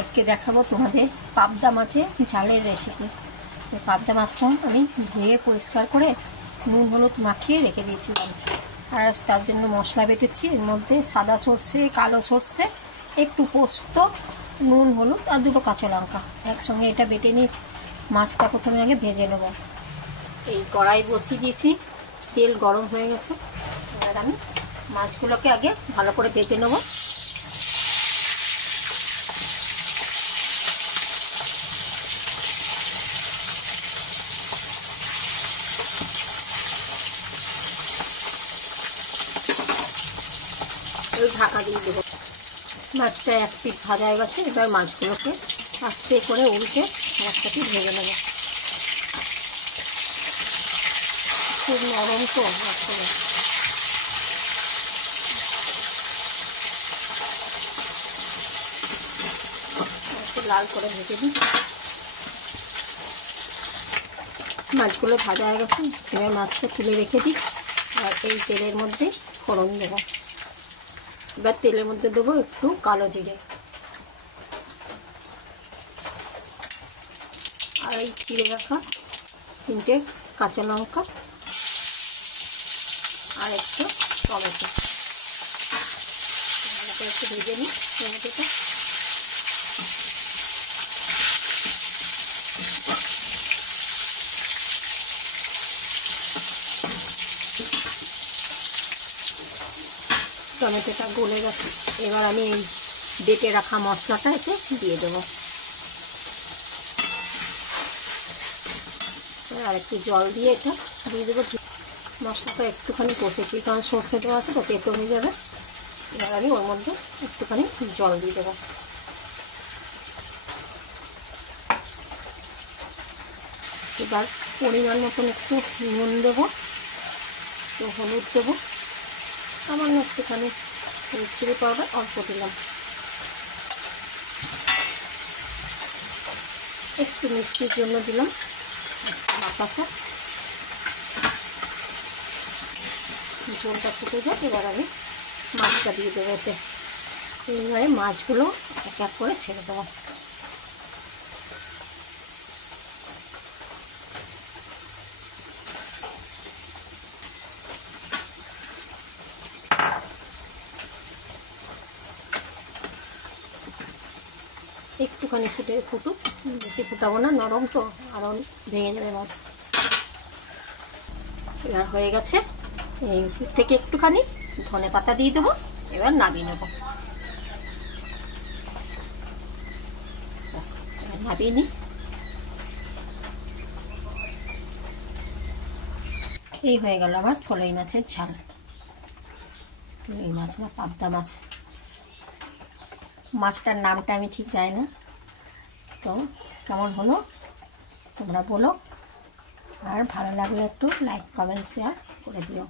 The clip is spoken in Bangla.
আজকে দেখাবো তোমাদের পাবদা মাছের ঝালের রেসিপি। পাবদা মাছটা আমি ধুয়ে পরিষ্কার করে নুন হলুদ মাখিয়ে রেখে দিয়েছিলাম। আর তার জন্য মশলা বেটেছি। এর মধ্যে সাদা সর্ষে, কালো সর্ষে, একটু পোস্ত, নুন হলুদ আর দুটো কাঁচা লঙ্কা একসঙ্গে এটা বেটে নিয়েছি। মাছটা প্রথমে আগে ভেজে নেব। এই কড়াই বসিয়ে দিয়েছি, তেল গরম হয়ে গেছে। এবার আমি মাছগুলোকে আগে ভালো করে ভেজে নেব। ঢাকা দিয়ে দেবো। মাছটা এক পিঠ ভাজা হয়ে গেছে। এবার মাছগুলোকে আস্তে করে উল্টে একটা পিঠ ভেজে নেব। খুব নরম তো মাছগুলো, একটু লাল করে ভেজে দিই। মাছগুলো ভাজা হয়ে গেছে। এবার মাছটা তুলে রেখে দিই। আর এই তেলের মধ্যে ফোড়ন দেবো। এবার তেলের মধ্যে দেবো একটু কালো জিরে আর এই চিড়ে রাখা 3টে কাঁচা লঙ্কা আর একটু টমেটো। একটু ভেজে নিই টমেটোটা। টমেটোটা গলে গেছে। এবার আমি এই বেটে রাখা মশলাটা এতে দিয়ে দেবো। আর একটু জল দিয়ে এটা দিয়ে দেবো। মশলাটা একটুখানি কষেছি, কারণ সর্ষে দেওয়া আছে তো তেতো হয়ে যাবে। এবার আমি ওর মধ্যে একটুখানি জল দিয়ে দেবো। এবার পরিমাণ মতন একটু নুন দেবো, একটু হলুদ দেবো, সামান্য একটুখানি চিলি পাউডার অল্প দিলাম, একটু মিষ্টির জন্য দিলাম বাতাসা। ঝোলটা ফুটে যায়। এবার আমি মাছটা দিয়ে দেবো এতে। এইবারে মাছগুলো এক এক করে ছেড়ে দেবো। একটুখানি ফুটুক, বেশি ফুটাবো না, নরম তো আরও ভেঙে যাবে মাছ। এবার হয়ে গেছে। এই থেকে একটুখানি ধনে পাতা দিয়ে দেবো। এবার নামিয়ে নেবো। নামিয়ে নিই। এই হয়ে গেল আমার কলাই মাছের ঝাল। এই মাছ না, পাবদা মাছ। মাছটার নামটা আমি ঠিক জানি না। তো কেমন হলো তোমরা বলো। আর ভালো লাগলে একটু লাইক কমেন্ট শেয়ার করে দিও।